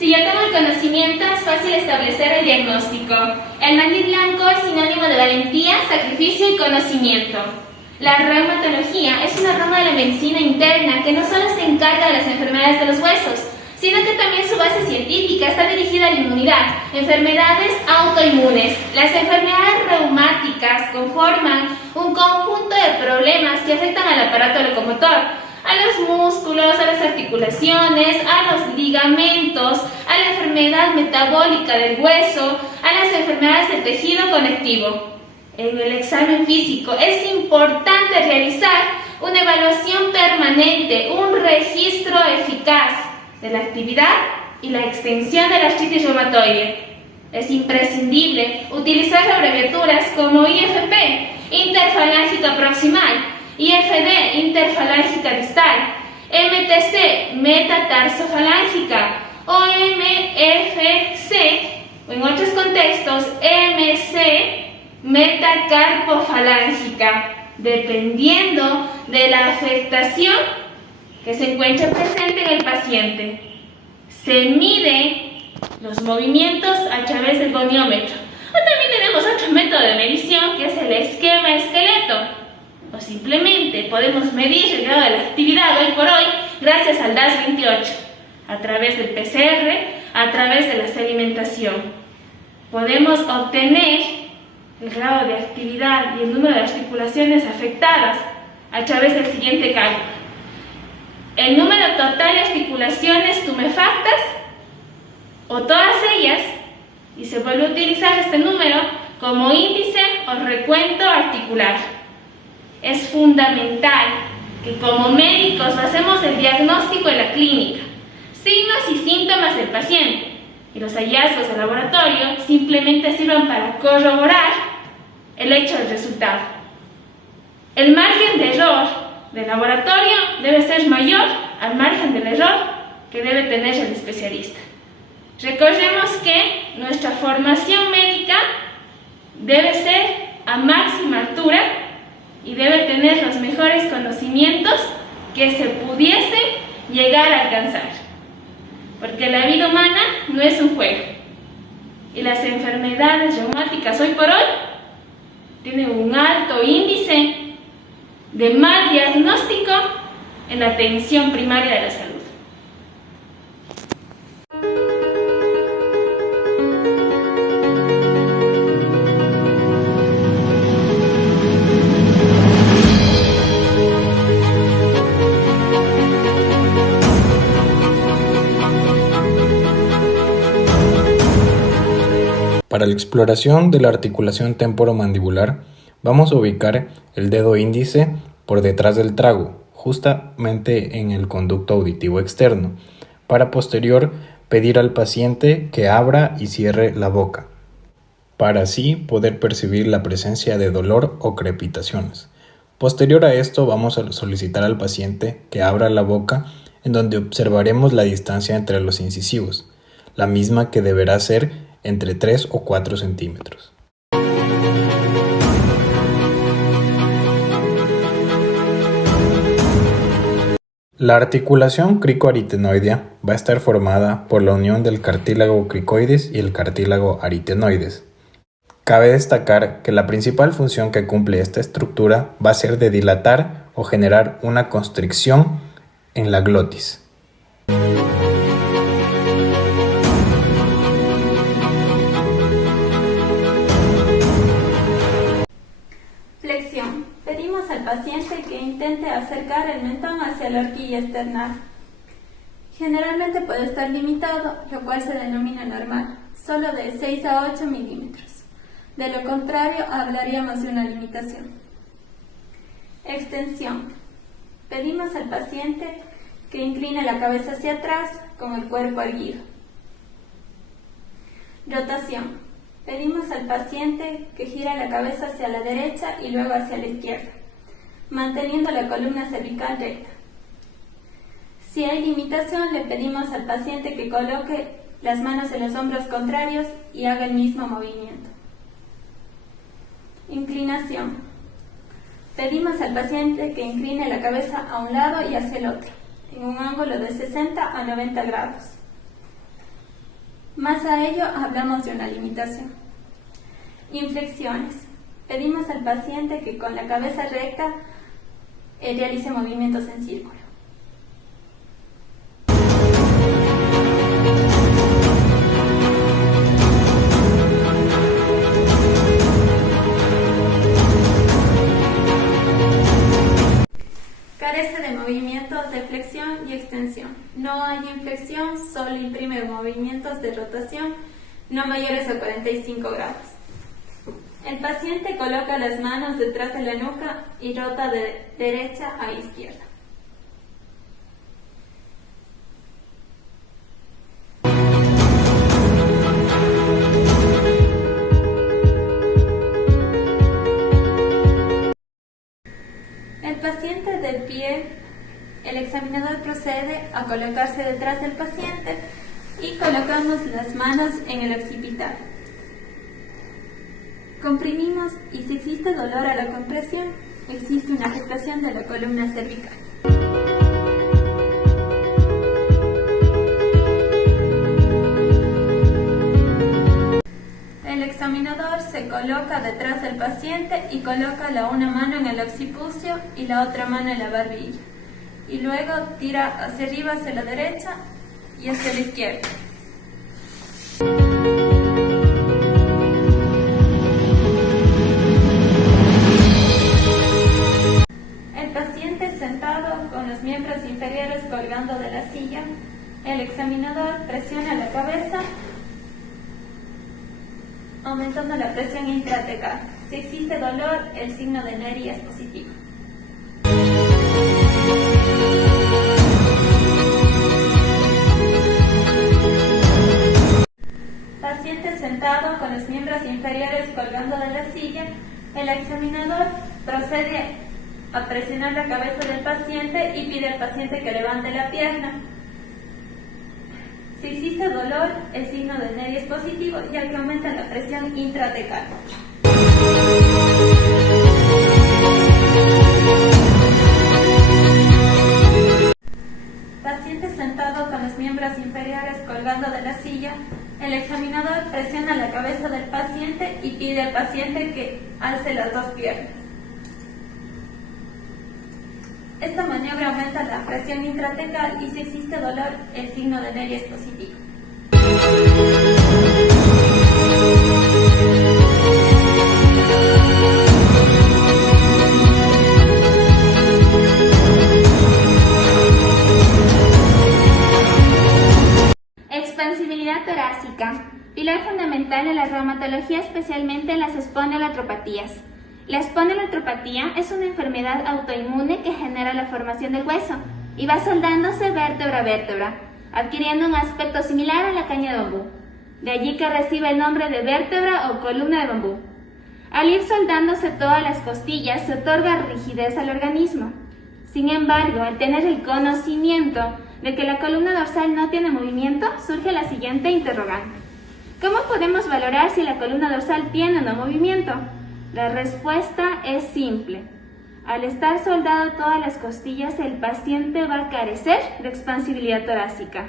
Si yo tengo el conocimiento, es fácil establecer el diagnóstico. El maní blanco es sinónimo de valentía, sacrificio y conocimiento. La reumatología es una rama de la medicina interna que no solo se encarga de las enfermedades de los huesos, sino que también su base científica está dirigida a la inmunidad, enfermedades autoinmunes. Las enfermedades reumáticas conforman un conjunto de problemas que afectan al aparato locomotor, a los músculos, a las articulaciones, a los ligamentos, a la enfermedad metabólica del hueso, a las enfermedades del tejido conectivo. En el examen físico es importante realizar una evaluación permanente, un registro eficaz de la actividad y la extensión de la artritis reumatoide. Es imprescindible utilizar abreviaturas como IFP, interfalángica proximal, IFD, interfalángica distal, MTC, metatarsofalángica, o MFC, o en otros contextos, MC, metacarpofalángica, dependiendo de la afectación que se encuentra presente en el paciente. Se mide los movimientos a través del goniómetro. O también tenemos otro método de medición que es el esquema esqueleto. O simplemente podemos medir el grado de la actividad hoy por hoy gracias al DAS28, a través del PCR, a través de la sedimentación. Podemos obtener el grado de actividad y el número de articulaciones afectadas a través del siguiente cálculo. El número total de articulaciones tumefactas o todas ellas, y se vuelve a utilizar este número como índice o recuento articular. Es fundamental que como médicos hacemos el diagnóstico en la clínica, signos y síntomas del paciente, y los hallazgos del laboratorio simplemente sirvan para corroborar el hecho del resultado. El margen de error del laboratorio debe ser mayor al margen del error que debe tener el especialista. Recordemos que nuestra formación médica debe ser a máxima altura y debe tener los mejores conocimientos que se pudiesen llegar a alcanzar. Porque la vida humana no es un juego. Y las enfermedades reumáticas hoy por hoy tienen un alto índice de mal diagnóstico en la atención primaria de la salud. Para la exploración de la articulación temporomandibular, vamos a ubicar el dedo índice por detrás del trago, justamente en el conducto auditivo externo, para posterior pedir al paciente que abra y cierre la boca, para así poder percibir la presencia de dolor o crepitaciones. Posterior a esto, vamos a solicitar al paciente que abra la boca, en donde observaremos la distancia entre los incisivos, la misma que deberá ser entre 3 o 4 centímetros. La articulación cricoaritenoidea va a estar formada por la unión del cartílago cricoides y el cartílago aritenoides. Cabe destacar que la principal función que cumple esta estructura va a ser de dilatar o generar una constricción en la glotis. Flexión. Pedimos al paciente que intente acercar el mentón hacia la horquilla esternal. Generalmente puede estar limitado, lo cual se denomina normal, solo de 6 a 8 milímetros. De lo contrario, hablaríamos de una limitación. Extensión. Pedimos al paciente que incline la cabeza hacia atrás con el cuerpo erguido. Rotación. Pedimos al paciente que gira la cabeza hacia la derecha y luego hacia la izquierda, manteniendo la columna cervical recta. Si hay limitación, le pedimos al paciente que coloque las manos en los hombros contrarios y haga el mismo movimiento. Inclinación. Pedimos al paciente que incline la cabeza a un lado y hacia el otro, en un ángulo de 60 a 90 grados. Más a ello hablamos de una limitación. Inflexiones. Pedimos al paciente que con la cabeza recta realice movimientos en círculo. Carece de movimientos de flexión y extensión. No hay inflexión, solo imprime movimientos de rotación no mayores a 45 grados. El paciente coloca las manos detrás de la nuca y rota de derecha a izquierda. El paciente de pie, el examinador procede a colocarse detrás del paciente y colocamos las manos en el occipital. Comprimimos y si existe dolor a la compresión, existe una afectación de la columna cervical. El examinador se coloca detrás del paciente y coloca una mano en el occipucio y la otra mano en la barbilla. Y luego tira hacia arriba, hacia la derecha y hacia la izquierda. El paciente sentado con los miembros inferiores colgando de la silla, el examinador presiona la cabeza, aumentando la presión intratecal. Si existe dolor, el signo de Neri es positivo. Paciente sentado con los miembros inferiores colgando de la silla, el examinador procede a presionar la cabeza del paciente y pide al paciente que levante la pierna. Si existe dolor, el signo de Neri es positivo, ya que aumenta la presión intratecal. Paciente sentado con los miembros inferiores colgando de la silla, el examinador presiona la cabeza del paciente y pide al paciente que alce las dos piernas. Esta maniobra aumenta la presión intratecal y si existe dolor, el signo de Neri es positivo. Expansibilidad torácica, pilar fundamental de la reumatología, especialmente en las espondilosartropatías. La espondilosartropatía es una enfermedad autoinmune que genera la formación del hueso y va soldándose vértebra a vértebra, adquiriendo un aspecto similar a la caña de bambú. De allí que recibe el nombre de vértebra o columna de bambú. Al ir soldándose todas las costillas, se otorga rigidez al organismo. Sin embargo, al tener el conocimiento de que la columna dorsal no tiene movimiento, surge la siguiente interrogante. ¿Cómo podemos valorar si la columna dorsal tiene o no movimiento? La respuesta es simple. Al estar soldado todas las costillas, el paciente va a carecer de expansibilidad torácica.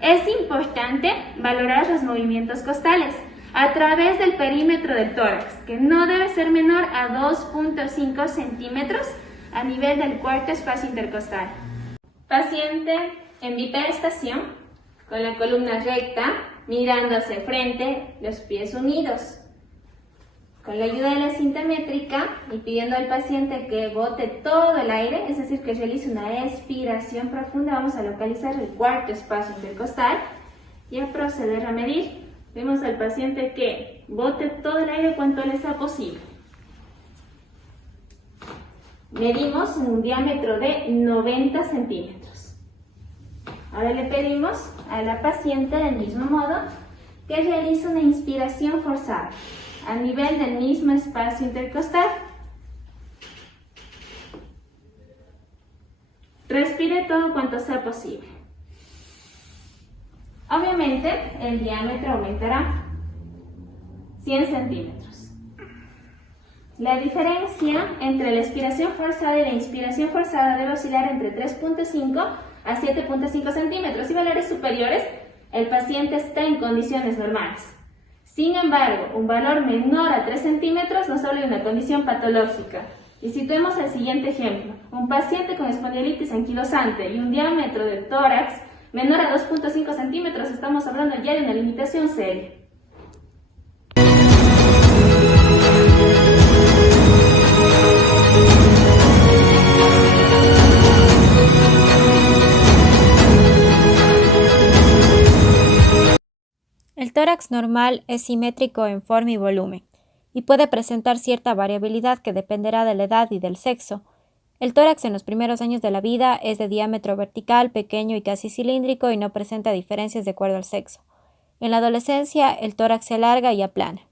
Es importante valorar los movimientos costales a través del perímetro del tórax, que no debe ser menor a 2.5 centímetros a nivel del cuarto espacio intercostal. Paciente en bipedestación, con la columna recta, mirando hacia frente, los pies unidos. Con la ayuda de la cinta métrica y pidiendo al paciente que bote todo el aire, es decir, que realice una expiración profunda, vamos a localizar el cuarto espacio intercostal y a proceder a medir. Vemos al paciente que bote todo el aire cuanto le sea posible. Medimos un diámetro de 90 centímetros. Ahora le pedimos a la paciente del mismo modo que realice una inspiración forzada a nivel del mismo espacio intercostal. Respire todo cuanto sea posible. Obviamente, el diámetro aumentará 100 centímetros. La diferencia entre la expiración forzada y la inspiración forzada debe oscilar entre 3.5 a 7.5 centímetros y valores superiores el paciente está en condiciones normales. Sin embargo, un valor menor a 3 centímetros nos habla de una condición patológica. Y situemos el siguiente ejemplo. Un paciente con espondilitis anquilosante y un diámetro del tórax menor a 2.5 centímetros, estamos hablando ya de una limitación seria. El tórax normal es simétrico en forma y volumen, y puede presentar cierta variabilidad que dependerá de la edad y del sexo. El tórax en los primeros años de la vida es de diámetro vertical, pequeño y casi cilíndrico y no presenta diferencias de acuerdo al sexo. En la adolescencia, el tórax se alarga y aplana.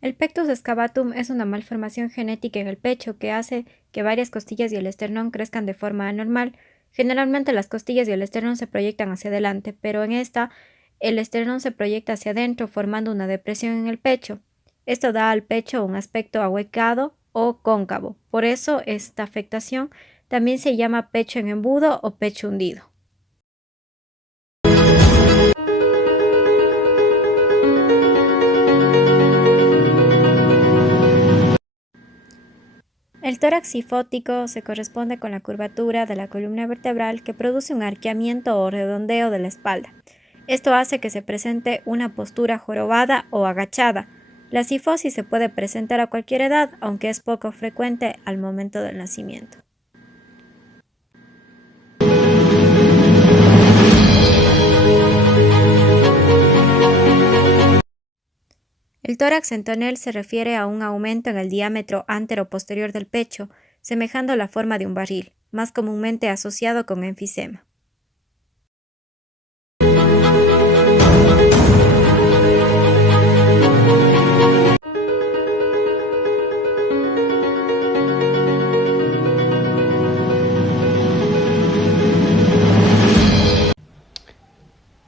El pectus excavatum es una malformación genética en el pecho que hace que varias costillas y el esternón crezcan de forma anormal. Generalmente las costillas y el esternón se proyectan hacia adelante, pero en esta el esternón se proyecta hacia adentro formando una depresión en el pecho. Esto da al pecho un aspecto ahuecado o cóncavo. Por eso esta afectación también se llama pecho en embudo o pecho hundido. El tórax sifótico se corresponde con la curvatura de la columna vertebral que produce un arqueamiento o redondeo de la espalda. Esto hace que se presente una postura jorobada o agachada. La sifosis se puede presentar a cualquier edad, aunque es poco frecuente al momento del nacimiento. El tórax en tonel se refiere a un aumento en el diámetro antero-posterior del pecho, semejando la forma de un barril, más comúnmente asociado con enfisema.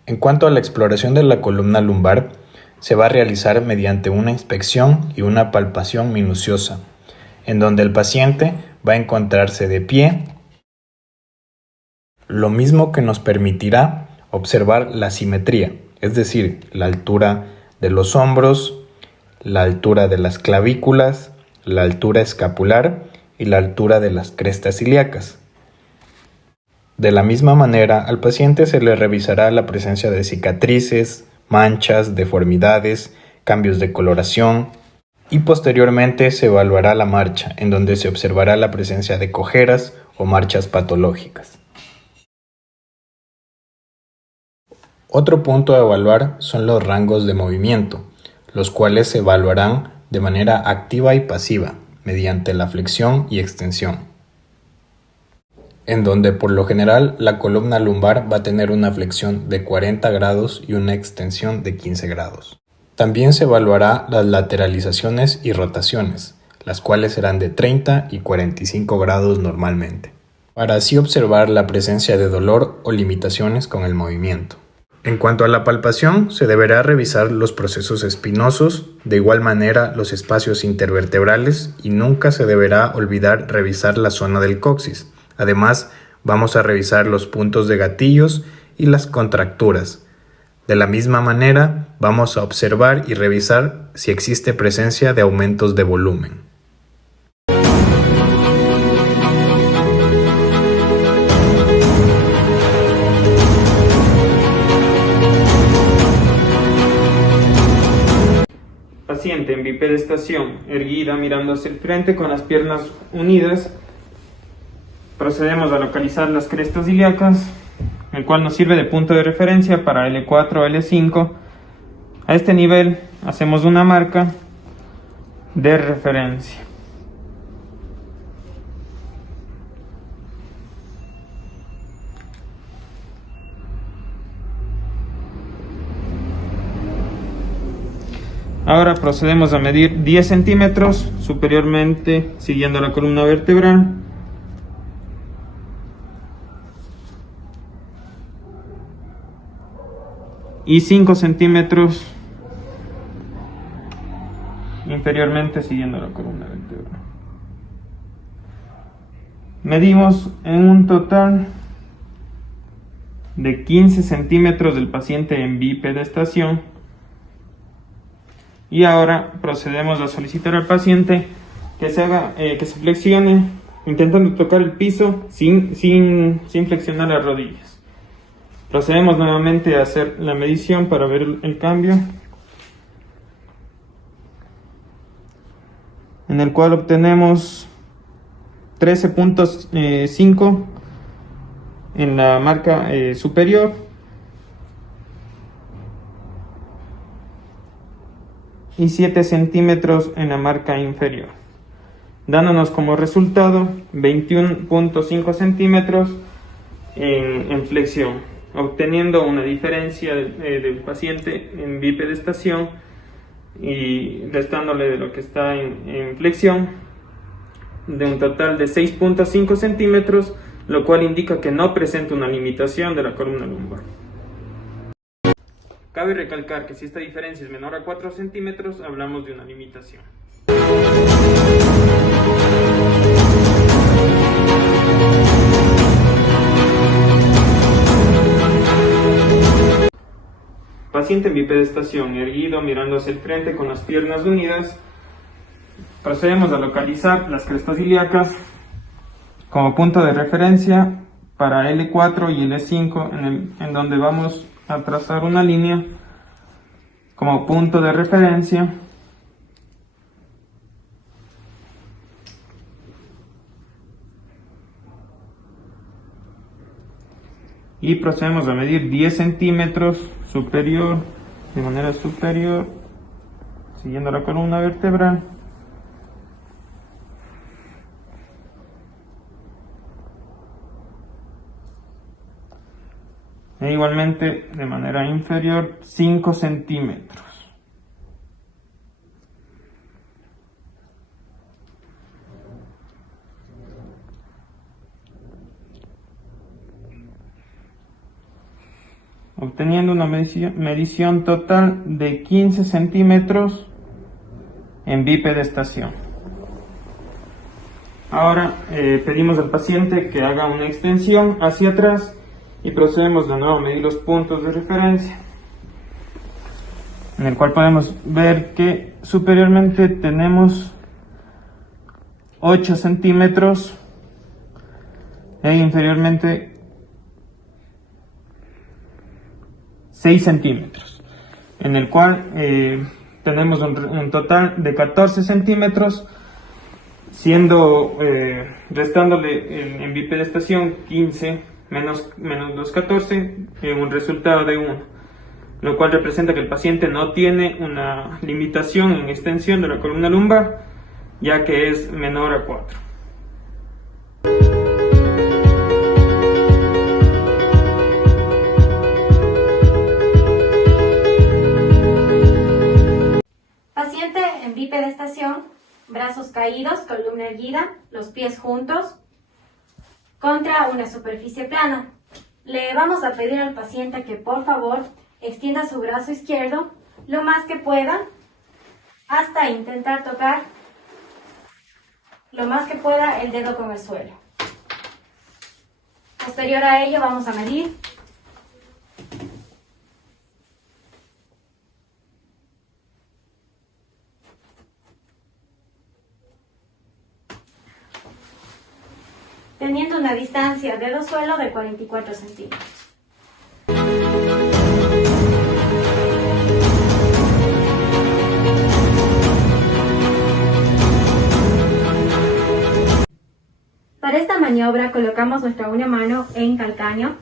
En cuanto a la exploración de la columna lumbar, se va a realizar mediante una inspección y una palpación minuciosa, en donde el paciente va a encontrarse de pie, lo mismo que nos permitirá observar la simetría, es decir, la altura de los hombros, la altura de las clavículas, la altura escapular y la altura de las crestas ilíacas. De la misma manera, al paciente se le revisará la presencia de cicatrices, manchas, deformidades, cambios de coloración y posteriormente se evaluará la marcha, en donde se observará la presencia de cojeras o marchas patológicas. Otro punto a evaluar son los rangos de movimiento, los cuales se evaluarán de manera activa y pasiva, mediante la flexión y extensión, en donde por lo general la columna lumbar va a tener una flexión de 40 grados y una extensión de 15 grados. También se evaluará las lateralizaciones y rotaciones, las cuales serán de 30 y 45 grados normalmente, para así observar la presencia de dolor o limitaciones con el movimiento. En cuanto a la palpación, se deberá revisar los procesos espinosos, de igual manera los espacios intervertebrales y nunca se deberá olvidar revisar la zona del coxis. Además, vamos a revisar los puntos de gatillos y las contracturas. De la misma manera, vamos a observar y revisar si existe presencia de aumentos de volumen. Paciente en bipedestación, erguida mirando hacia el frente con las piernas unidas. Procedemos a localizar las crestas ilíacas, el cual nos sirve de punto de referencia para L4 o L5. A este nivel hacemos una marca de referencia. Ahora procedemos a medir 10 centímetros superiormente siguiendo la columna vertebral. Y 5 centímetros inferiormente siguiendo la columna vertebral. Medimos en un total de 15 centímetros del paciente en bipedestación y ahora procedemos a solicitar al paciente que se flexione intentando tocar el piso sin flexionar las rodillas. Procedemos nuevamente a hacer la medición para ver el cambio, en el cual obtenemos 13.5 en la marca superior y 7 centímetros en la marca inferior, dándonos como resultado 21.5 centímetros en flexión, obteniendo una diferencia del paciente en bipedestación y restándole de lo que está en flexión de un total de 6.5 centímetros, lo cual indica que no presenta una limitación de la columna lumbar. Cabe recalcar que si esta diferencia es menor a 4 centímetros, hablamos de una limitación. Paciente en bipedestación, erguido, mirando hacia el frente con las piernas unidas. Procedemos a localizar las crestas ilíacas como punto de referencia para L4 y L5, en donde vamos a trazar una línea como punto de referencia. Y procedemos a medir 10 centímetros de manera superior, siguiendo la columna vertebral. E igualmente de manera inferior 5 centímetros. Obteniendo una medición total de 15 centímetros en bipedestación. Ahora pedimos al paciente que haga una extensión hacia atrás y procedemos de nuevo a medir los puntos de referencia, en el cual podemos ver que superiormente tenemos 8 centímetros e inferiormente 6 centímetros, en el cual tenemos un total de 14 centímetros, siendo restándole en bipedestación 15 menos los 14, un resultado de 1, lo cual representa que el paciente no tiene una limitación en extensión de la columna lumbar, ya que es menor a 4. Paciente en bipedestación, brazos caídos, columna erguida, los pies juntos contra una superficie plana. Le vamos a pedir al paciente que por favor extienda su brazo izquierdo lo más que pueda hasta intentar tocar lo más que pueda el dedo con el suelo. Posterior a ello vamos a medir teniendo una distancia dedo-suelo de 44 centímetros. Para esta maniobra colocamos nuestra una mano en calcáneo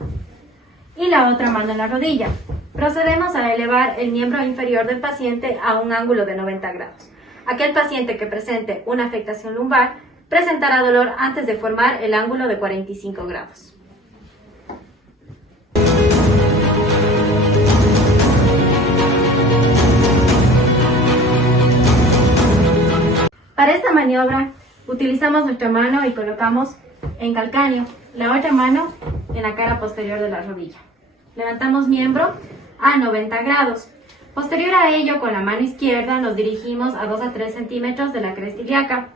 y la otra mano en la rodilla. Procedemos a elevar el miembro inferior del paciente a un ángulo de 90 grados. Aquel paciente que presente una afectación lumbar presentará dolor antes de formar el ángulo de 45 grados. Para esta maniobra utilizamos nuestra mano y colocamos en calcáneo, la otra mano en la cara posterior de la rodilla. Levantamos miembro a 90 grados. Posterior a ello, con la mano izquierda nos dirigimos a 2 a 3 centímetros de la cresta ilíaca,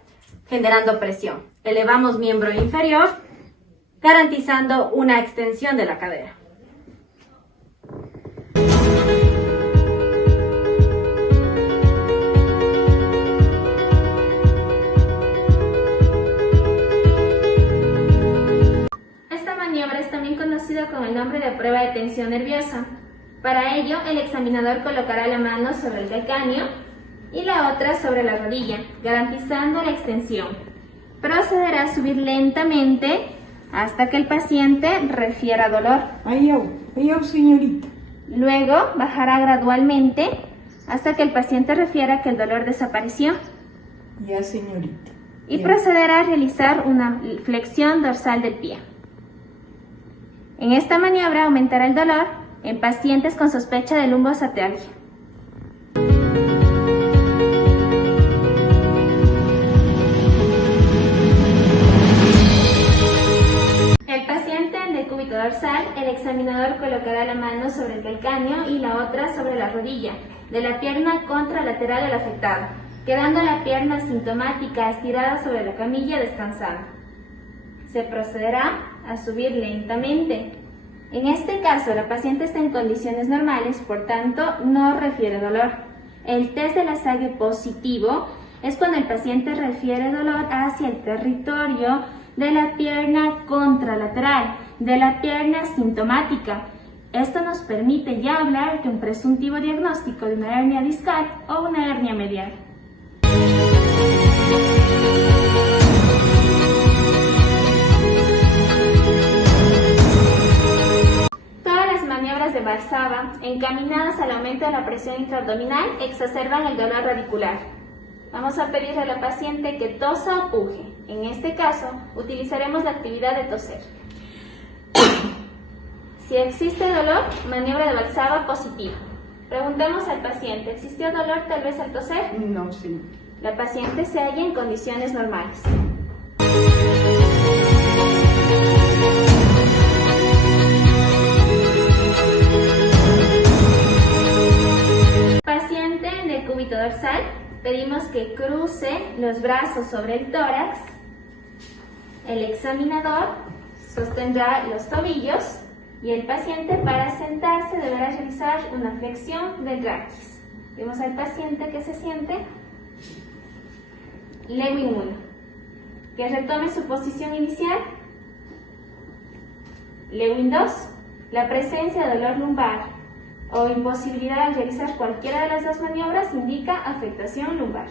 generando presión. Elevamos miembro inferior, garantizando una extensión de la cadera. Esta maniobra es también conocida con el nombre de prueba de tensión nerviosa. Para ello, el examinador colocará la mano sobre el calcáneo y la otra sobre la rodilla, garantizando la extensión. Procederá a subir lentamente hasta que el paciente refiera dolor. Ahí, señorita. Luego, bajará gradualmente hasta que el paciente refiera que el dolor desapareció. Ya, señorita. Y Bien. procederá a realizar una flexión dorsal del pie. En esta maniobra aumentará el dolor en pacientes con sospecha de lumbosatialgia. El paciente en decúbito dorsal, el examinador colocará la mano sobre el calcáneo y la otra sobre la rodilla de la pierna contralateral del afectado, quedando la pierna asintomática estirada sobre la camilla descansando. Se procederá a subir lentamente. En este caso, la paciente está en condiciones normales, por tanto, no refiere dolor. El test de Lasague positivo es cuando el paciente refiere dolor hacia el territorio de la pierna contralateral, de la pierna sintomática. Esto nos permite ya hablar de un presuntivo diagnóstico de una hernia discal o una hernia medial. De Valsalva, encaminadas al aumento de la presión intraabdominal, exacerban el dolor radicular. Vamos a pedirle a la paciente que tosa o puje. En este caso, utilizaremos la actividad de toser. Si existe dolor, maniobra de Valsalva positiva. Preguntemos al paciente, ¿existió dolor tal vez al toser? No, señor. La paciente se halla en condiciones normales. Paciente en decúbito dorsal, pedimos que cruce los brazos sobre el tórax. El examinador sostendrá los tobillos y el paciente, para sentarse, deberá realizar una flexión del raquis. Vemos al paciente que se siente. Lewin 1. Que retome su posición inicial. Lewin 2. La presencia de dolor lumbar o imposibilidad al realizar cualquiera de las dos maniobras indica afectación lumbar.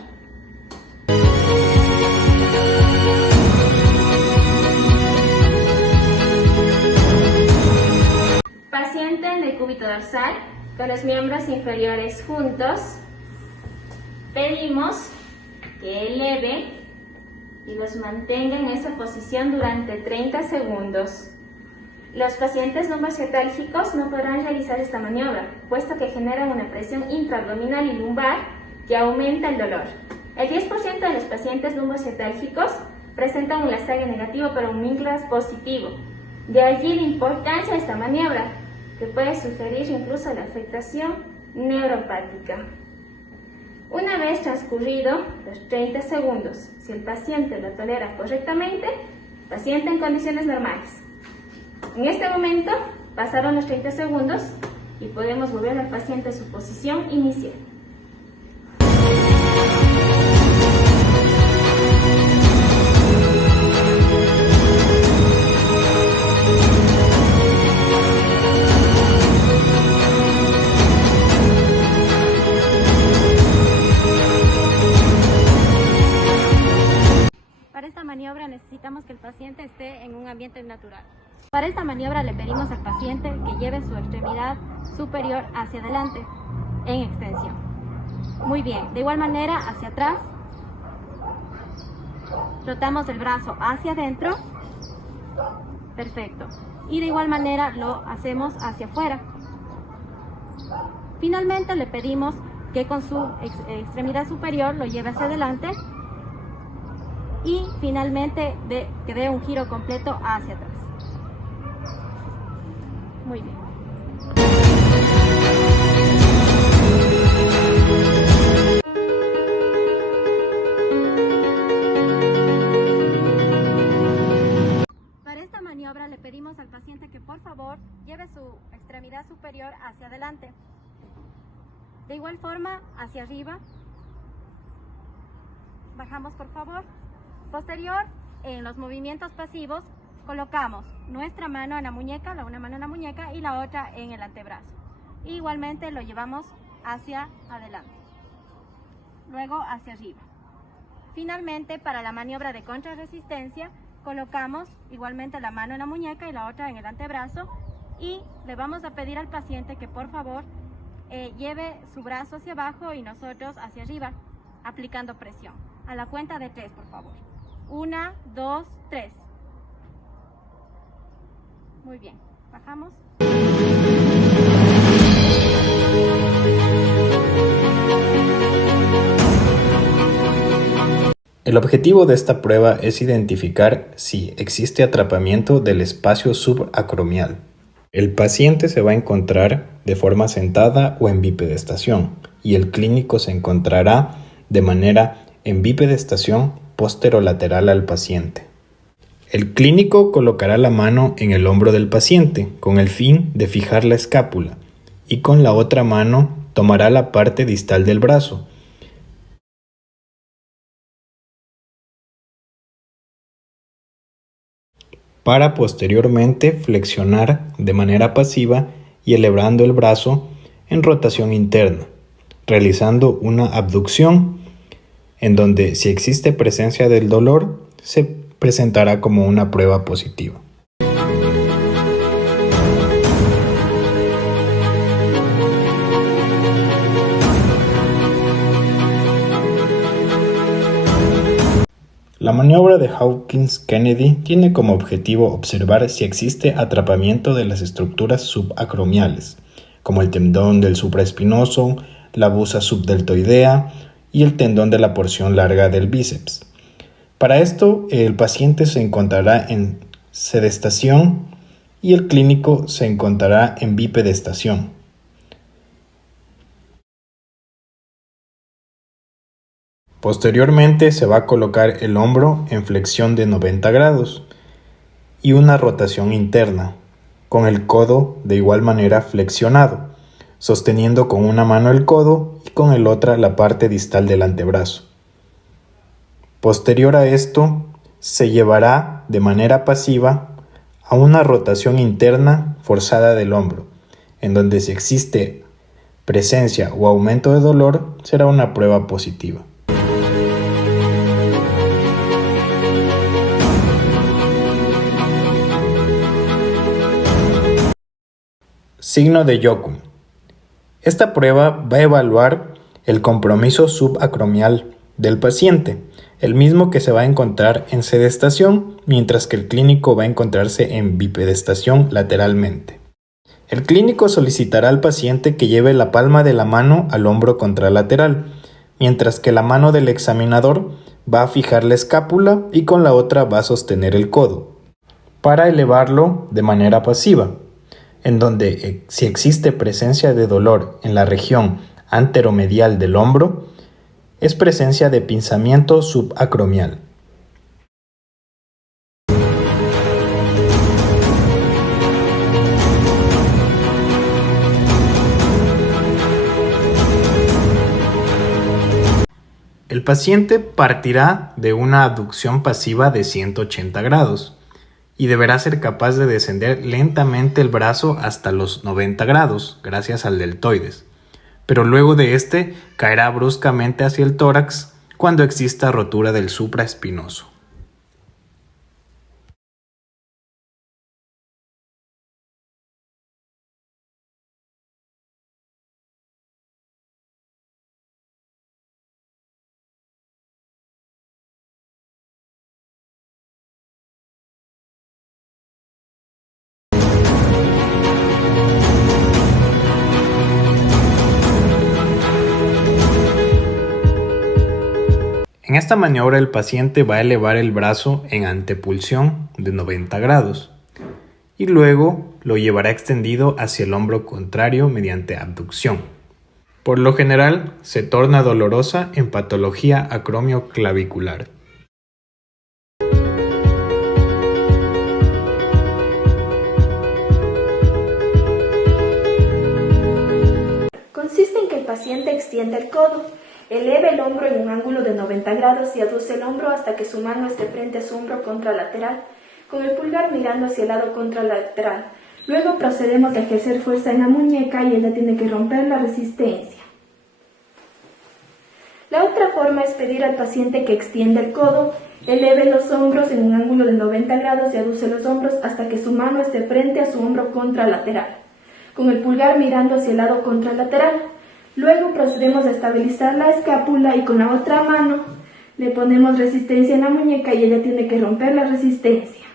Paciente en decúbito dorsal, con los miembros inferiores juntos, pedimos que eleve y los mantenga en esa posición durante 30 segundos. Los pacientes lumbosciatálgicos no podrán realizar esta maniobra, puesto que generan una presión intraabdominal y lumbar que aumenta el dolor. El 10% de los pacientes lumbosciatálgicos presentan un Lasague negativo pero un Mingras positivo. De allí la importancia de esta maniobra, que puede sugerir incluso la afectación neuropática. Una vez transcurrido los 30 segundos, si el paciente lo tolera correctamente, paciente en condiciones normales. En este momento pasaron los 30 segundos y podemos volver al paciente a su posición inicial. Para esta maniobra necesitamos que el paciente esté en un ambiente natural. Para esta maniobra le pedimos al paciente que lleve su extremidad superior hacia adelante, en extensión. Muy bien, de igual manera hacia atrás, rotamos el brazo hacia adentro, perfecto. Y de igual manera lo hacemos hacia afuera. Finalmente le pedimos que con su extremidad superior lo lleve hacia adelante y finalmente que dé un giro completo hacia atrás. Muy bien. favor lleve su extremidad superior hacia adelante. De igual forma, hacia arriba. Bajamos, por favor. Posterior, en los movimientos pasivos, colocamos nuestra mano en la muñeca, una mano en la muñeca y la otra en el antebrazo. Igualmente lo llevamos hacia adelante. Luego hacia arriba. Finalmente, para la maniobra de contrarresistencia, colocamos igualmente la mano en la muñeca y la otra en el antebrazo y le vamos a pedir al paciente que por favor lleve su brazo hacia abajo y nosotros hacia arriba, aplicando presión. A la cuenta de 3, por favor. 1, 2, 3. Muy bien, bajamos. El objetivo de esta prueba es identificar si existe atrapamiento del espacio subacromial. El paciente se va a encontrar de forma sentada o en bipedestación y el clínico se encontrará de manera en bipedestación posterolateral al paciente. El clínico colocará la mano en el hombro del paciente con el fin de fijar la escápula y con la otra mano tomará la parte distal del brazo. Para posteriormente flexionar de manera pasiva y elevando el brazo en rotación interna, realizando una abducción en donde si existe presencia del dolor se presentará como una prueba positiva. La maniobra de Hawkins-Kennedy tiene como objetivo observar si existe atrapamiento de las estructuras subacromiales, como el tendón del supraespinoso, la busa subdeltoidea y el tendón de la porción larga del bíceps. Para esto, el paciente se encontrará en sedestación y el clínico se encontrará en bipedestación. Posteriormente se va a colocar el hombro en flexión de 90 grados y una rotación interna, con el codo de igual manera flexionado, sosteniendo con una mano el codo y con el otra la parte distal del antebrazo. Posterior a esto, se llevará de manera pasiva a una rotación interna forzada del hombro, en donde si existe presencia o aumento de dolor, será una prueba positiva. Signo de Jochum. Esta prueba va a evaluar el compromiso subacromial del paciente, el mismo que se va a encontrar en sedestación, mientras que el clínico va a encontrarse en bipedestación lateralmente. El clínico solicitará al paciente que lleve la palma de la mano al hombro contralateral, mientras que la mano del examinador va a fijar la escápula y con la otra va a sostener el codo, para elevarlo de manera pasiva, en donde si existe presencia de dolor en la región anteromedial del hombro, es presencia de pinzamiento subacromial. El paciente partirá de una abducción pasiva de 180 grados y deberá ser capaz de descender lentamente el brazo hasta los 90 grados, gracias al deltoides. Pero luego de este caerá bruscamente hacia el tórax cuando exista rotura del supraespinoso. En esta maniobra el paciente va a elevar el brazo en antepulsión de 90 grados y luego lo llevará extendido hacia el hombro contrario mediante abducción. Por lo general se torna dolorosa en patología acromioclavicular. paciente extienda el codo, eleve el hombro en un ángulo de 90 grados y aduce el hombro hasta que su mano esté frente a su hombro contralateral, con el pulgar mirando hacia el lado contralateral. Luego procedemos a ejercer fuerza en la muñeca y ella tiene que romper la resistencia. La otra forma es pedir al paciente que extienda el codo, eleve los hombros en un ángulo de 90 grados y aduce los hombros hasta que su mano esté frente a su hombro contralateral, con el pulgar mirando hacia el lado contralateral. Luego procedemos a estabilizar la escápula y con la otra mano le ponemos resistencia en la muñeca y ella tiene que romper la resistencia.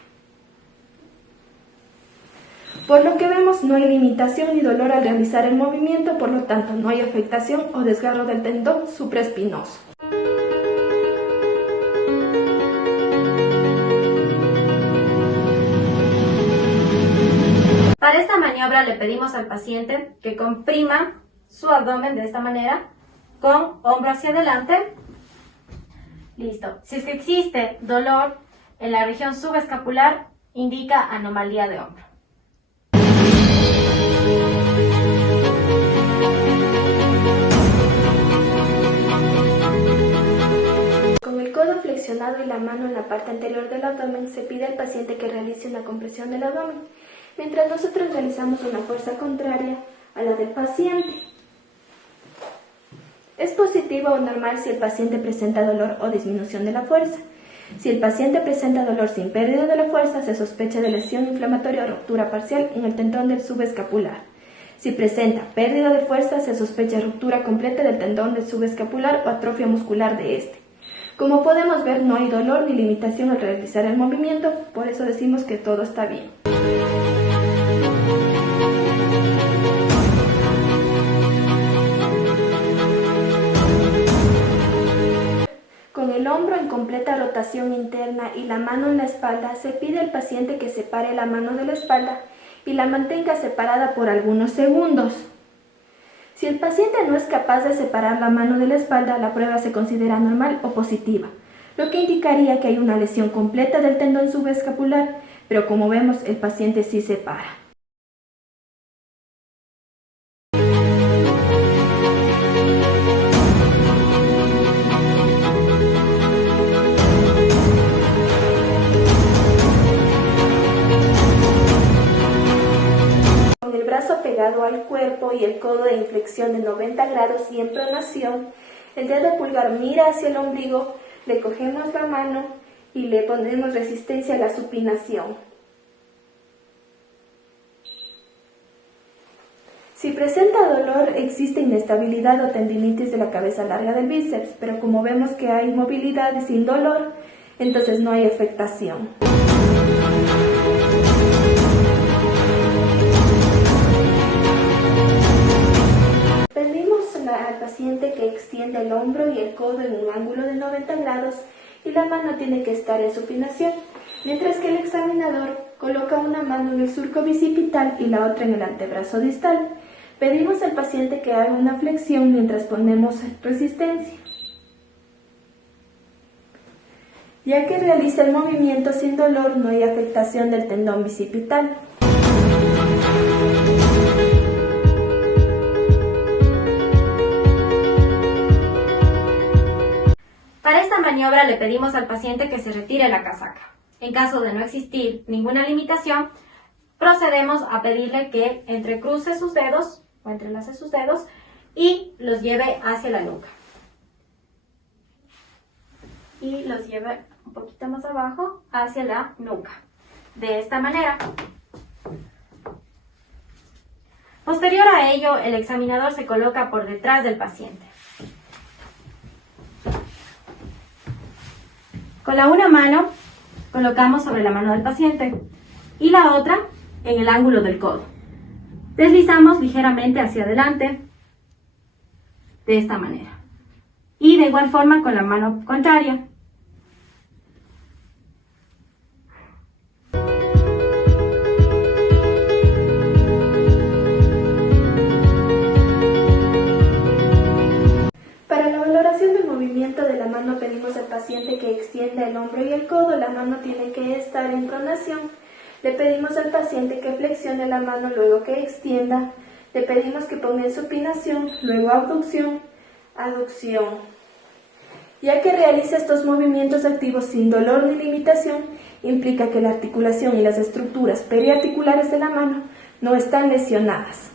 Por lo que vemos, no hay limitación ni dolor al realizar el movimiento, por lo tanto no hay afectación o desgarro del tendón supraespinoso. Para esta maniobra le pedimos al paciente que comprima su abdomen de esta manera, con hombro hacia adelante. Listo. Si es que existe dolor en la región subescapular, indica anomalía de hombro. Con el codo flexionado y la mano en la parte anterior del abdomen, se pide al paciente que realice una compresión del abdomen, mientras nosotros realizamos una fuerza contraria a la del paciente. Es positivo o normal si el paciente presenta dolor o disminución de la fuerza. Si el paciente presenta dolor sin pérdida de la fuerza, se sospecha de lesión inflamatoria o ruptura parcial en el tendón del subescapular. Si presenta pérdida de fuerza, se sospecha ruptura completa del tendón del subescapular o atrofia muscular de este. Como podemos ver, no hay dolor ni limitación al realizar el movimiento, por eso decimos que todo está bien. Con el hombro en completa rotación interna y la mano en la espalda, se pide al paciente que separe la mano de la espalda y la mantenga separada por algunos segundos. Si el paciente no es capaz de separar la mano de la espalda, la prueba se considera normal o positiva, lo que indicaría que hay una lesión completa del tendón subescapular, pero como vemos, el paciente sí separa. Pegado al cuerpo y el codo de inflexión de 90 grados y en pronación, el dedo pulgar mira hacia el ombligo, le cogemos la mano y le ponemos resistencia a la supinación. Si presenta dolor, existe inestabilidad o tendinitis de la cabeza larga del bíceps, pero como vemos que hay movilidad y sin dolor, entonces no hay afectación. Pedimos al paciente que extienda el hombro y el codo en un ángulo de 90 grados y la mano tiene que estar en supinación, mientras que el examinador coloca una mano en el surco bicipital y la otra en el antebrazo distal. Pedimos al paciente que haga una flexión mientras ponemos resistencia, ya que realiza el movimiento sin dolor, no hay afectación del tendón bicipital. Para esta maniobra le pedimos al paciente que se retire la casaca. En caso de no existir ninguna limitación, procedemos a pedirle que entrecruce sus dedos o entrelace sus dedos y los lleve hacia la nuca. Y los lleve un poquito más abajo hacia la nuca. De esta manera. Posterior a ello, el examinador se coloca por detrás del paciente. Con la una mano colocamos sobre la mano del paciente y la otra en el ángulo del codo. Deslizamos ligeramente hacia adelante de esta manera y de igual forma con la mano contraria. Para la valoración del movimiento de la mano pedimos al paciente que extienda el hombro y el codo, la mano tiene que estar en pronación. Le pedimos al paciente que flexione la mano luego que extienda, Le pedimos que ponga en supinación, luego abducción, aducción. Ya que realiza estos movimientos activos sin dolor ni limitación, implica que la articulación y las estructuras periarticulares de la mano no están lesionadas.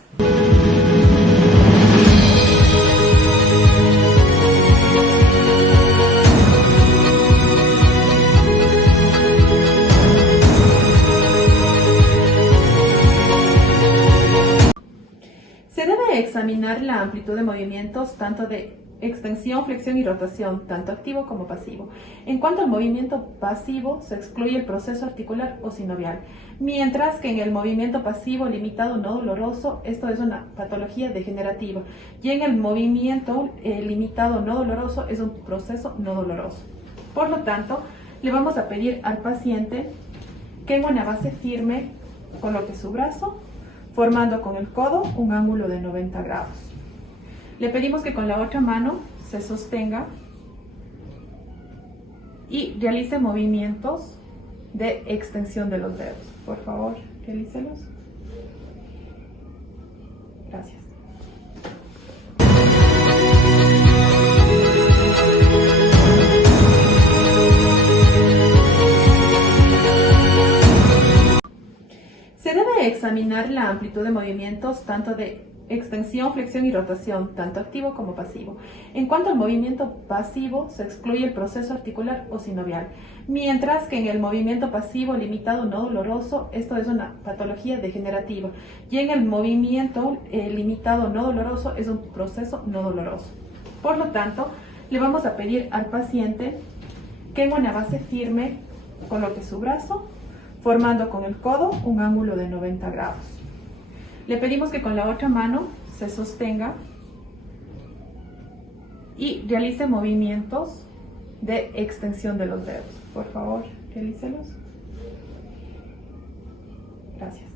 Se debe examinar la amplitud de movimientos tanto de extensión, flexión y rotación, tanto activo como pasivo. En cuanto al movimiento pasivo, se excluye el proceso articular o sinovial, mientras que en el movimiento pasivo limitado no doloroso, esto es una patología degenerativa, y en el movimiento limitado no doloroso es un proceso no doloroso. Por lo tanto, le vamos a pedir al paciente que en una base firme coloque su brazo, formando con el codo un ángulo de 90 grados. Le pedimos que con la otra mano se sostenga y realice movimientos de extensión de los dedos. Por favor, realícelos. Gracias. Se debe examinar la amplitud de movimientos tanto de extensión, flexión y rotación, tanto activo como pasivo. En cuanto al movimiento pasivo, se excluye el proceso articular o sinovial, mientras que en el movimiento pasivo limitado no doloroso, esto es una patología degenerativa, y en el movimiento limitado no doloroso es un proceso no doloroso. Por lo tanto, le vamos a pedir al paciente que en una base firme coloque su brazo, formando con el codo un ángulo de 90 grados. Le pedimos que con la otra mano se sostenga y realice movimientos de extensión de los dedos. Por favor, realícelos. Gracias.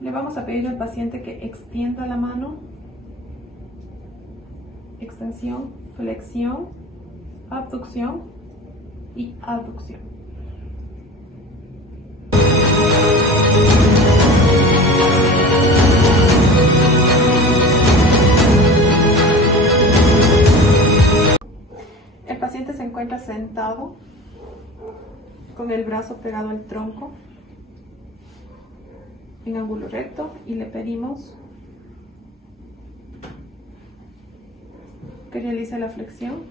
Le vamos a pedir al paciente que extienda la mano, extensión, flexión, abducción y aducción. El paciente se encuentra sentado con el brazo pegado al tronco en ángulo recto y le pedimos que realice la flexión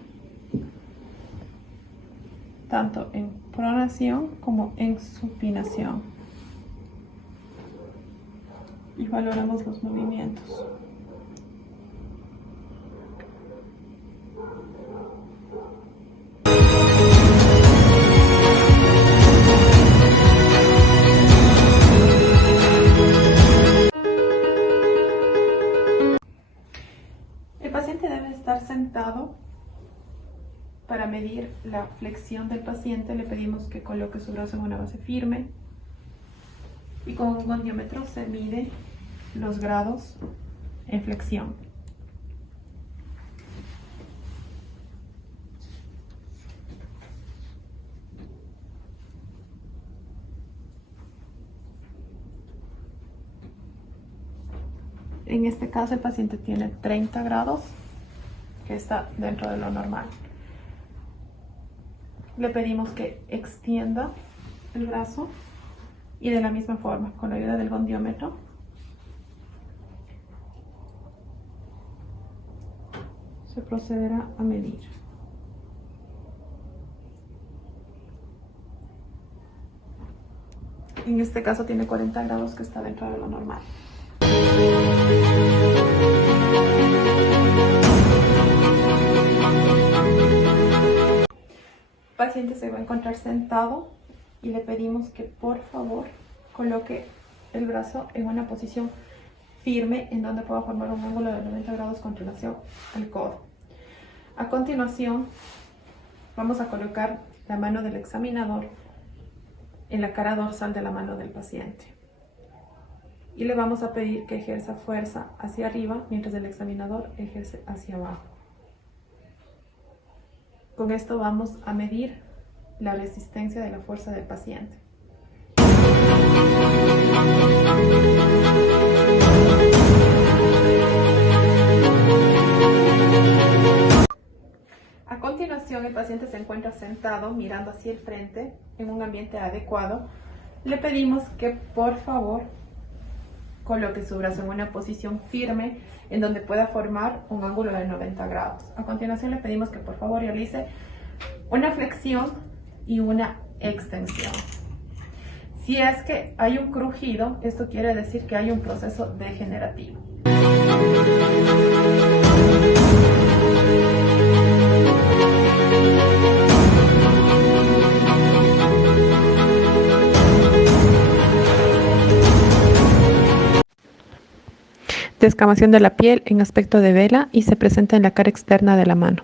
tanto en pronación como en supinación y valoramos los movimientos. El paciente debe estar sentado. Para medir la flexión del paciente le pedimos que coloque su brazo en una base firme y con un gondiómetro se mide los grados en flexión. En este caso el paciente tiene 30 grados, que está dentro de lo normal. Le pedimos que extienda el brazo y de la misma forma, con la ayuda del gondiómetro, se procederá a medir. En este caso tiene 40 grados, que está dentro de lo normal. El paciente se va a encontrar sentado y le pedimos que por favor coloque el brazo en una posición firme en donde pueda formar un ángulo de 90 grados con relación al codo. A continuación vamos a colocar la mano del examinador en la cara dorsal de la mano del paciente y le vamos a pedir que ejerza fuerza hacia arriba mientras el examinador ejerce hacia abajo. Con esto vamos a medir la resistencia de la fuerza del paciente. A continuación, el paciente se encuentra sentado mirando hacia el frente en un ambiente adecuado. Le pedimos que por favor coloque su brazo en una posición firme en donde pueda formar un ángulo de 90 grados. A continuación le pedimos que por favor realice una flexión y una extensión. Si es que hay un crujido, esto quiere decir que hay un proceso degenerativo. Descamación de la piel en aspecto de vela y se presenta en la cara externa de la mano.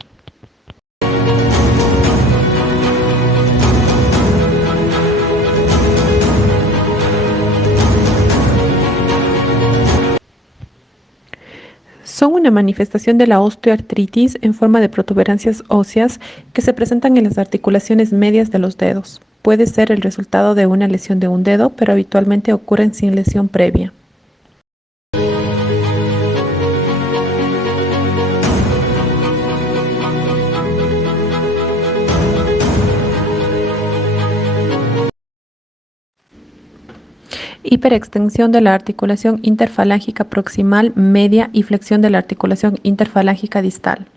Son una manifestación de la osteoartritis en forma de protuberancias óseas que se presentan en las articulaciones medias de los dedos. Puede ser el resultado de una lesión de un dedo, pero habitualmente ocurren sin lesión previa. Hiperextensión de la articulación interfalángica proximal media y flexión de la articulación interfalángica distal.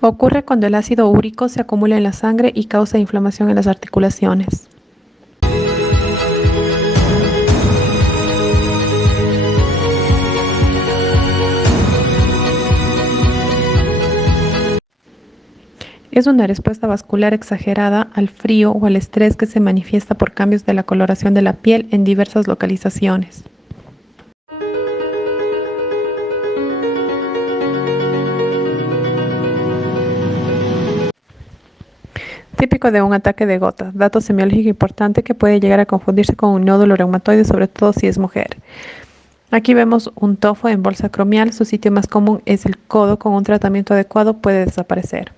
Ocurre cuando el ácido úrico se acumula en la sangre y causa inflamación en las articulaciones. Es una respuesta vascular exagerada al frío o al estrés que se manifiesta por cambios de la coloración de la piel en diversas localizaciones. Típico de un ataque de gota, dato semiológico importante que puede llegar a confundirse con un nódulo reumatoide, sobre todo si es mujer. Aquí vemos un tofo en bolsa acromial, su sitio más común es el codo, con un tratamiento adecuado puede desaparecer.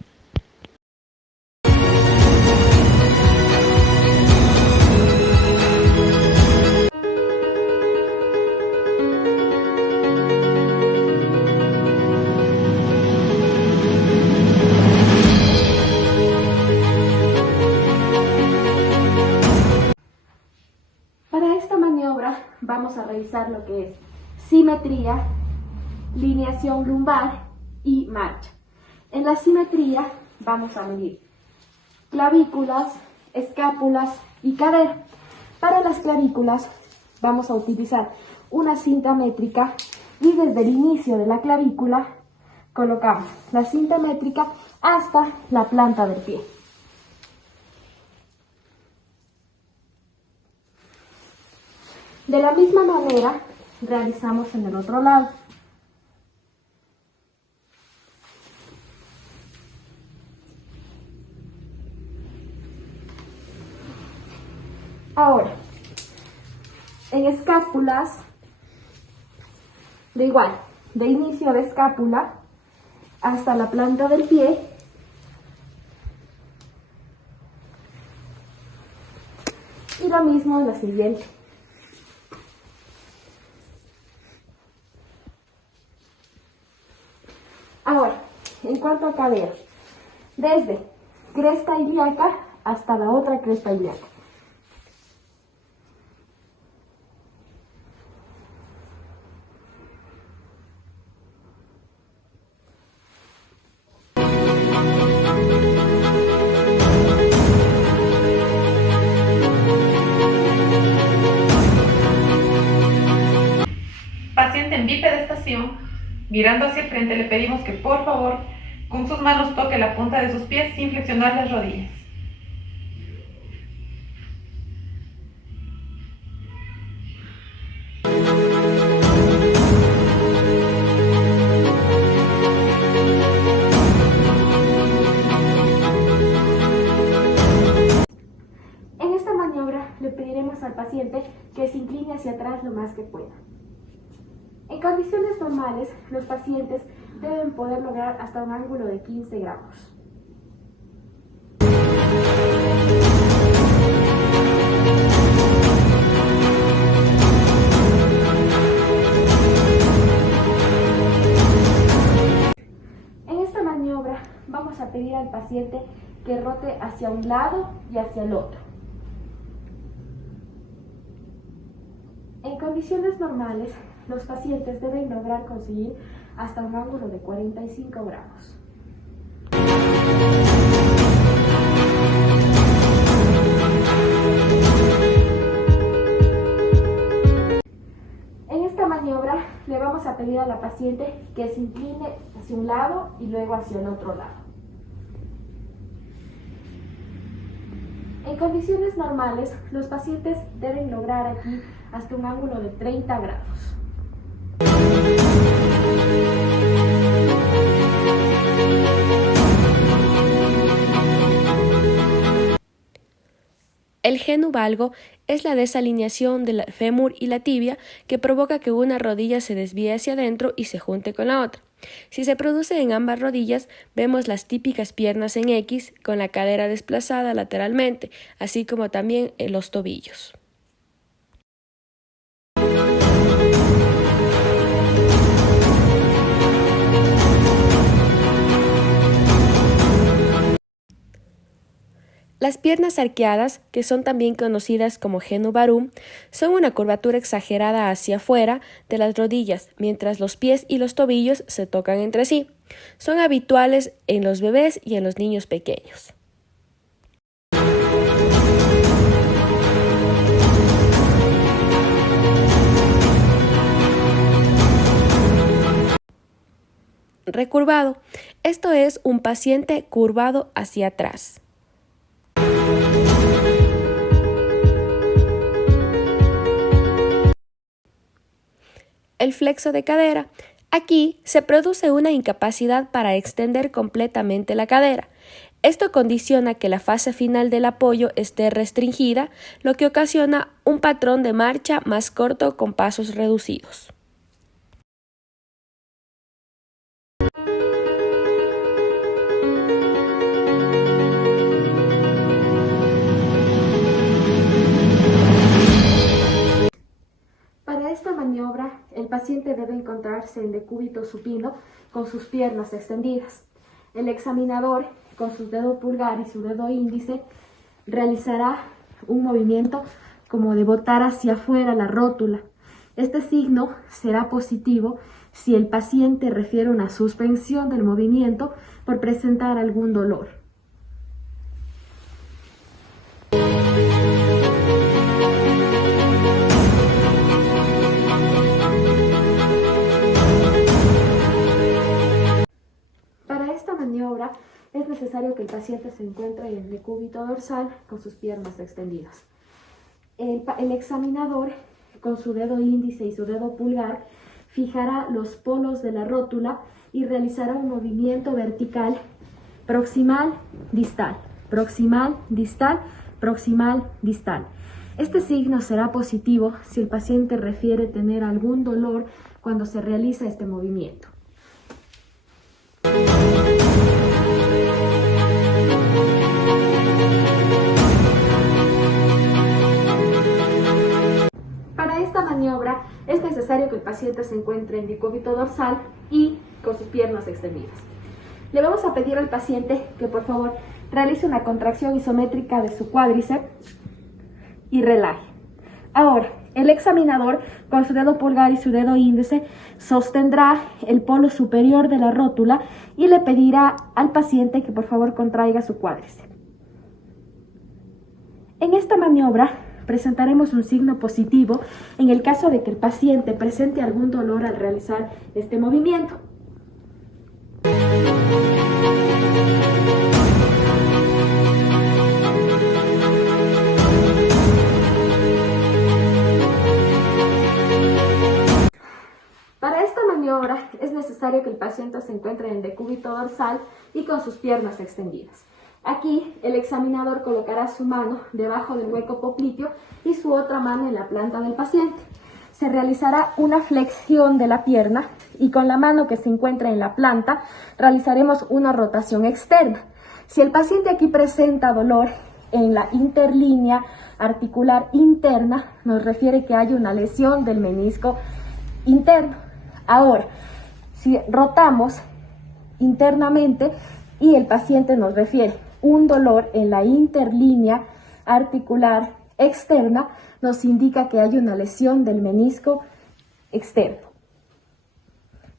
Para esta maniobra vamos a revisar lo que es simetría, lineación lumbar y marcha. En la simetría vamos a medir clavículas, escápulas y cadera. Para las clavículas vamos a utilizar una cinta métrica y desde el inicio de la clavícula colocamos la cinta métrica hasta la planta del pie. De la misma manera realizamos en el otro lado. Ahora, en escápulas, de inicio de escápula hasta la planta del pie, y lo mismo en la siguiente. Ahora, en cuanto a cadera, desde cresta ilíaca hasta la otra cresta ilíaca. Paciente en bipedestación. Mirando hacia el frente, le pedimos que por favor con sus manos toque la punta de sus pies sin flexionar las rodillas. pediremos al paciente que se incline hacia atrás lo más que pueda. En condiciones normales, los pacientes deben poder lograr hasta un ángulo de 15 grados. En esta maniobra vamos a pedir al paciente que rote hacia un lado y hacia el otro. En condiciones normales, los pacientes deben lograr conseguir hasta un ángulo de 45 grados. En esta maniobra le vamos a pedir a la paciente que se incline hacia un lado y luego hacia el otro lado. En condiciones normales, los pacientes deben lograr aquí hasta un ángulo de 30 grados. El genu valgo es la desalineación del fémur y la tibia que provoca que una rodilla se desvíe hacia adentro y se junte con la otra. Si se produce en ambas rodillas, vemos las típicas piernas en X con la cadera desplazada lateralmente, así como también en los tobillos. Las piernas arqueadas, que son también conocidas como genu varum, son una curvatura exagerada hacia afuera de las rodillas, mientras los pies y los tobillos se tocan entre sí. Son habituales en los bebés y en los niños pequeños. Recurvado. Esto es un paciente curvado hacia atrás. El flexo de cadera. Aquí se produce una incapacidad para extender completamente la cadera. Esto condiciona que la fase final del apoyo esté restringida, lo que ocasiona un patrón de marcha más corto con pasos reducidos. Para esta maniobra, el paciente debe encontrarse en decúbito supino con sus piernas extendidas. El examinador, con su dedo pulgar y su dedo índice, realizará un movimiento como de botar hacia afuera la rótula. Este signo será positivo si el paciente refiere una suspensión del movimiento por presentar algún dolor. Es necesario que el paciente se encuentre en decúbito dorsal con sus piernas extendidas. El examinador, con su dedo índice y su dedo pulgar, fijará los polos de la rótula y realizará un movimiento vertical proximal, distal, proximal, distal, proximal, distal. Este signo será positivo si el paciente refiere tener algún dolor cuando se realiza este movimiento. Para esta maniobra es necesario que el paciente se encuentre en decúbito dorsal y con sus piernas extendidas. Le vamos a pedir al paciente que por favor realice una contracción isométrica de su cuádriceps y relaje. Ahora, el examinador con su dedo pulgar y su dedo índice sostendrá el polo superior de la rótula y le pedirá al paciente que por favor contraiga su cuádriceps. En esta maniobra presentaremos un signo positivo en el caso de que el paciente presente algún dolor al realizar este movimiento. Para esta maniobra es necesario que el paciente se encuentre en decúbito dorsal y con sus piernas extendidas. Aquí el examinador colocará su mano debajo del hueco popliteo y su otra mano en la planta del paciente. Se realizará una flexión de la pierna y con la mano que se encuentra en la planta realizaremos una rotación externa. Si el paciente aquí presenta dolor en la interlínea articular interna, nos refiere que hay una lesión del menisco interno. Ahora, si rotamos internamente y el paciente nos refiere un dolor en la interlínea articular externa, nos indica que hay una lesión del menisco externo.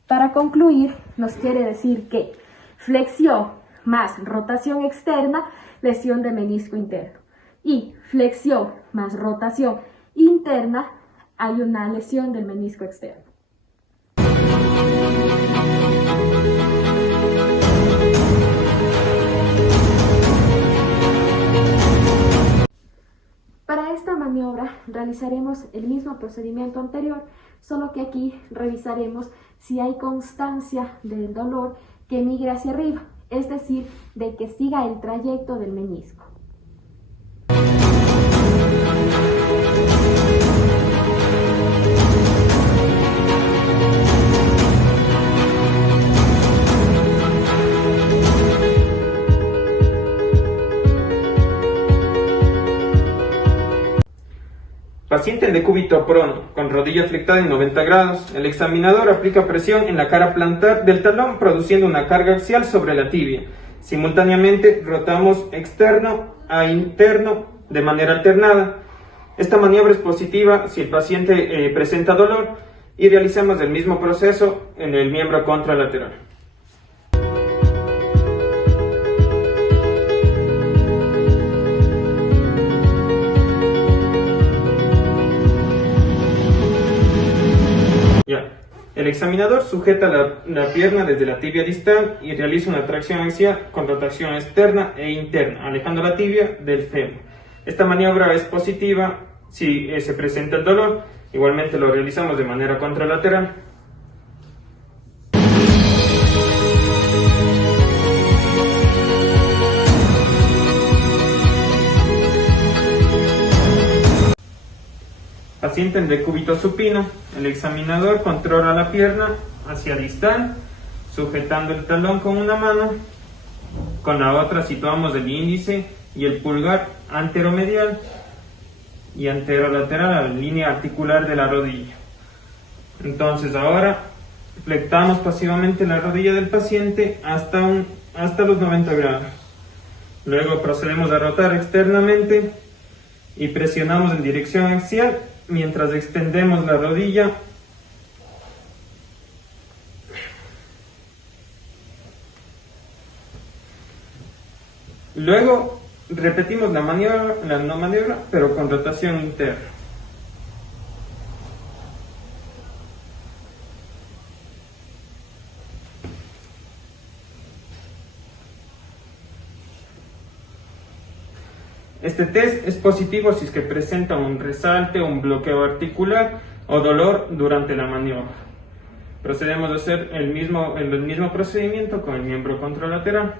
Para concluir, nos quiere decir que flexión más rotación externa, lesión de menisco interno. Y flexión más rotación interna, hay una lesión del menisco externo. Para esta maniobra realizaremos el mismo procedimiento anterior, solo que aquí revisaremos si hay constancia del dolor que migre hacia arriba, es decir, de que siga el trayecto del menisco. Paciente en decúbito prono, con rodilla flectada en 90 grados. El examinador aplica presión en la cara plantar del talón, produciendo una carga axial sobre la tibia. Simultáneamente, rotamos externo a interno de manera alternada. Esta maniobra es positiva si el paciente presenta dolor y realizamos el mismo proceso en el miembro contralateral. El examinador sujeta la pierna desde la tibia distal y realiza una tracción axial con rotación externa e interna, alejando la tibia del fémur. Esta maniobra es positiva si se presenta el dolor. Igualmente lo realizamos de manera contralateral. Paciente en decúbito supino. El examinador controla la pierna hacia distal, sujetando el talón con una mano. Con la otra situamos el índice y el pulgar anteromedial y anterolateral a la línea articular de la rodilla. Entonces ahora flectamos pasivamente la rodilla del paciente hasta los 90 grados. Luego procedemos a rotar externamente y presionamos en dirección axial mientras extendemos la rodilla. Luego repetimos la no maniobra, pero con rotación interna. Este test es positivo si es que presenta un resalte, un bloqueo articular o dolor durante la maniobra. Procedemos a hacer el mismo procedimiento con el miembro contralateral.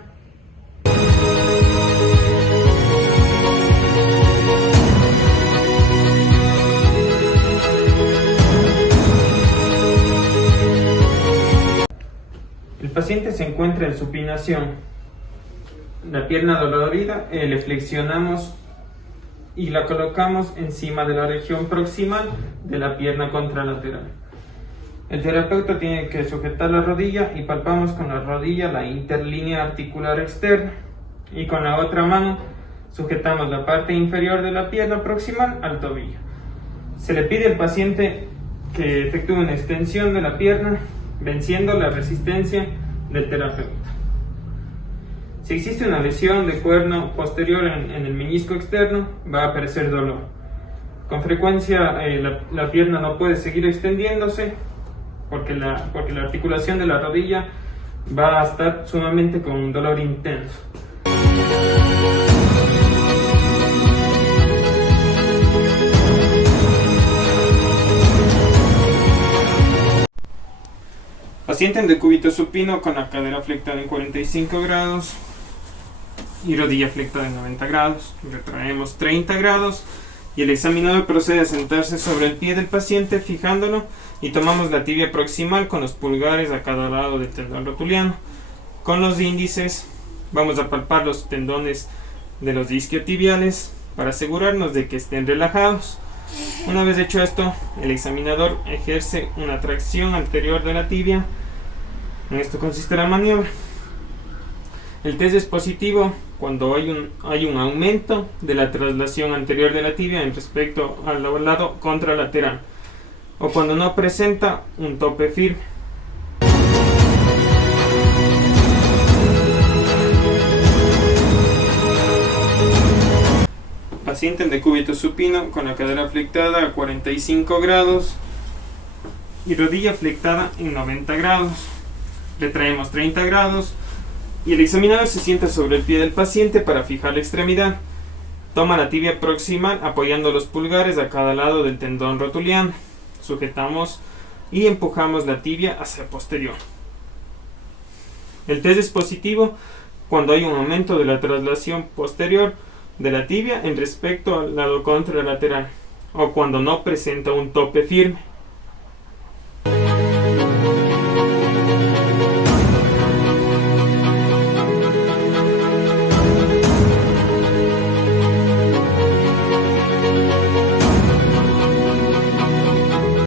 El paciente se encuentra en supinación. La pierna dolorida le flexionamos y la colocamos encima de la región proximal de la pierna contralateral. El terapeuta tiene que sujetar la rodilla y palpamos con la rodilla la interlínea articular externa y con la otra mano sujetamos la parte inferior de la pierna proximal al tobillo. Se le pide al paciente que efectúe una extensión de la pierna venciendo la resistencia del terapeuta. Si existe una lesión de cuerno posterior en el menisco externo, va a aparecer dolor. Con frecuencia la pierna no puede seguir extendiéndose porque la articulación de la rodilla va a estar sumamente con un dolor intenso. Paciente en decúbito supino con la cadera flectada en 45 grados. y rodilla flectada en 90 grados. Retraemos 30 grados y el examinador procede a sentarse sobre el pie del paciente fijándolo y tomamos la tibia proximal con los pulgares a cada lado del tendón rotuliano. Con los índices vamos a palpar los tendones de los isquiotibiales para asegurarnos de que estén relajados. Una vez hecho esto, el examinador ejerce una tracción anterior de la tibia. En esto consiste la maniobra. El test es positivo cuando hay un aumento de la traslación anterior de la tibia en respecto al lado contralateral o cuando no presenta un tope firme. Paciente en decúbito supino con la cadera flectada a 45 grados y rodilla flectada en 90 grados. Retraemos 30 grados y el examinador se sienta sobre el pie del paciente para fijar la extremidad. Toma la tibia proximal apoyando los pulgares a cada lado del tendón rotuliano. Sujetamos y empujamos la tibia hacia posterior. El test es positivo cuando hay un aumento de la traslación posterior de la tibia en respecto al lado contralateral o cuando no presenta un tope firme.